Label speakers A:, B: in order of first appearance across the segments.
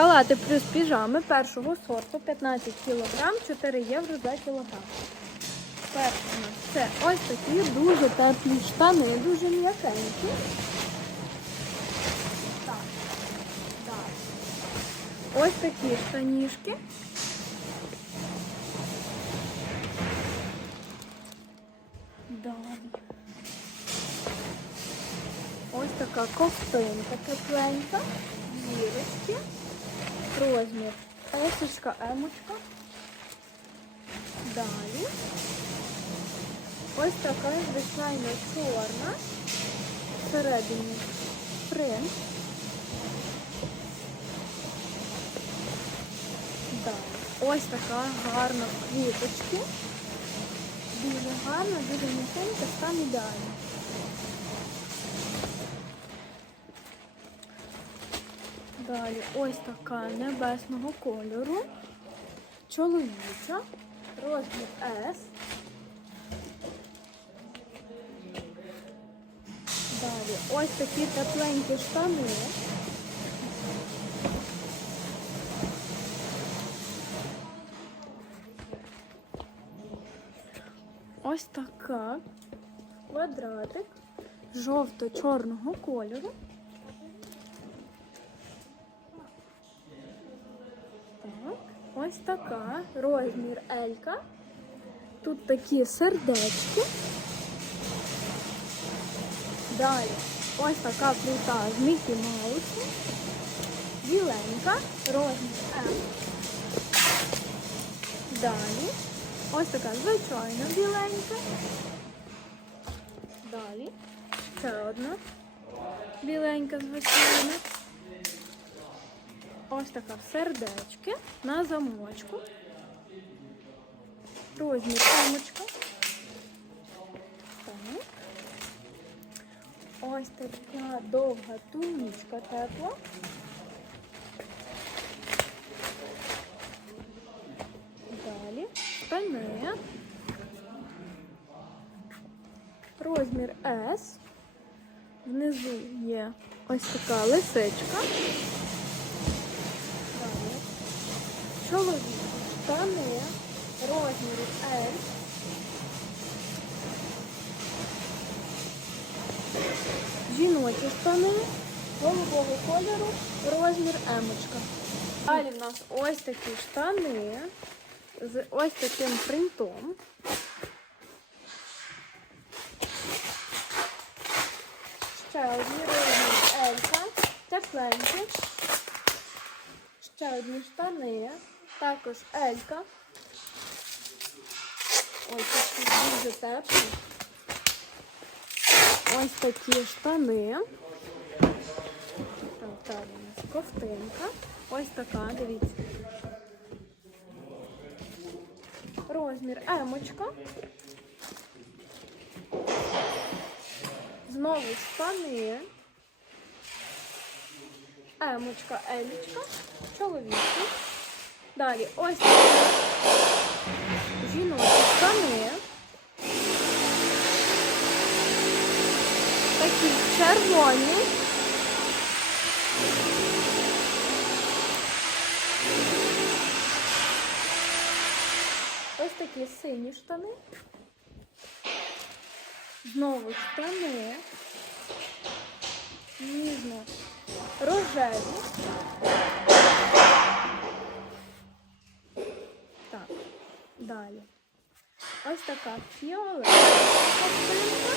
A: Халати плюс піжами першого сорту 15 кг, 4 євро за кілограм. Перше у нас це ось такі дуже теплі штани, дуже м'якенькі. Ось такі штанішки. Далі. Ось така ковтинка тепленька, зірочки, розмір есочка, емочка. Далі. Ось така звичайно чорна. Всередині принт. Далі. Ось така гарна квіточки. Дуже гарна, дуже м'якенька, стан ідеальний. Далі ось така небесного кольору. Чоловіча. Розмір S. Далі ось такі тепленькі штани. Ось така квадратик жовто-чорного кольору. Так, ось така розмір Елька. Тут такі сердечки. Далі ось така крута з Мікі Маусом. Біленька, розмір М. Далі ось така звичайна біленька. Далі ще одна біленька звичайна. Ось така в сердечки на замочку. Розмір. Так. Ось така довга тунічка тепла. Далі штани. Розмір S. Внизу є ось така лисичка. Далі. Чоловік штани розміру L. Жіночі штани голубого кольору, розмір емочка. Далі в нас ось такі штани з ось таким принтом. Ще одні розмір Елька, тепленькі. Ще одні штани, також Елька. Ось такі дуже теплі. Ось такі штани. Далі у нас ковтинка. Ось така, дивіться. Розмір емочка. Знову штани. Емочка, елічка, чоловічі. Далі ось жіночі штани. Такі червоні. Ось такі сині штани. Знову штани. Ніжно рожеві. Так, далі. Ось така фіолетова ковтинка.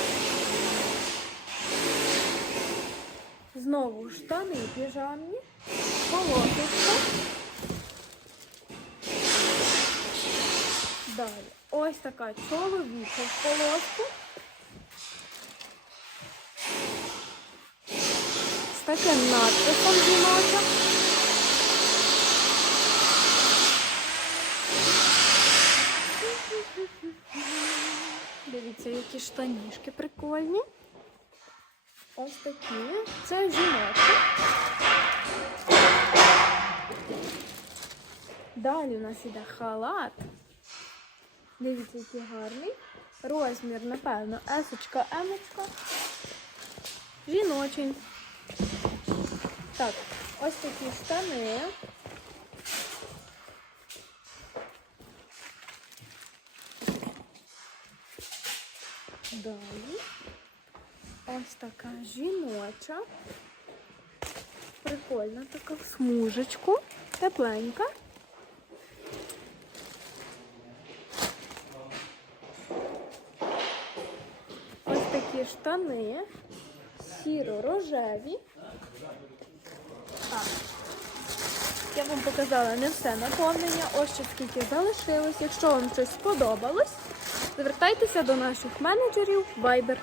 A: Знову штани піжамні, полосочка. Далі. Ось така чоловіча в полоску. З таким надписом жіноча. Дивіться, які штанішки прикольні. Ось такі. Це жіночі. Далі у нас іде халат. Дивіться, який гарний. Розмір, напевно, есочка, емочка. Жіночий. Так, Ось такі штани. Далі. Ось така жіноча. Прикольна така смужечку. Тепленька. Ось такі штани. Сіро-рожеві. Я вам показала не все наповнення. Ось ще скільки залишилось. Якщо вам щось сподобалось, звертайтеся до наших менеджерів Viber.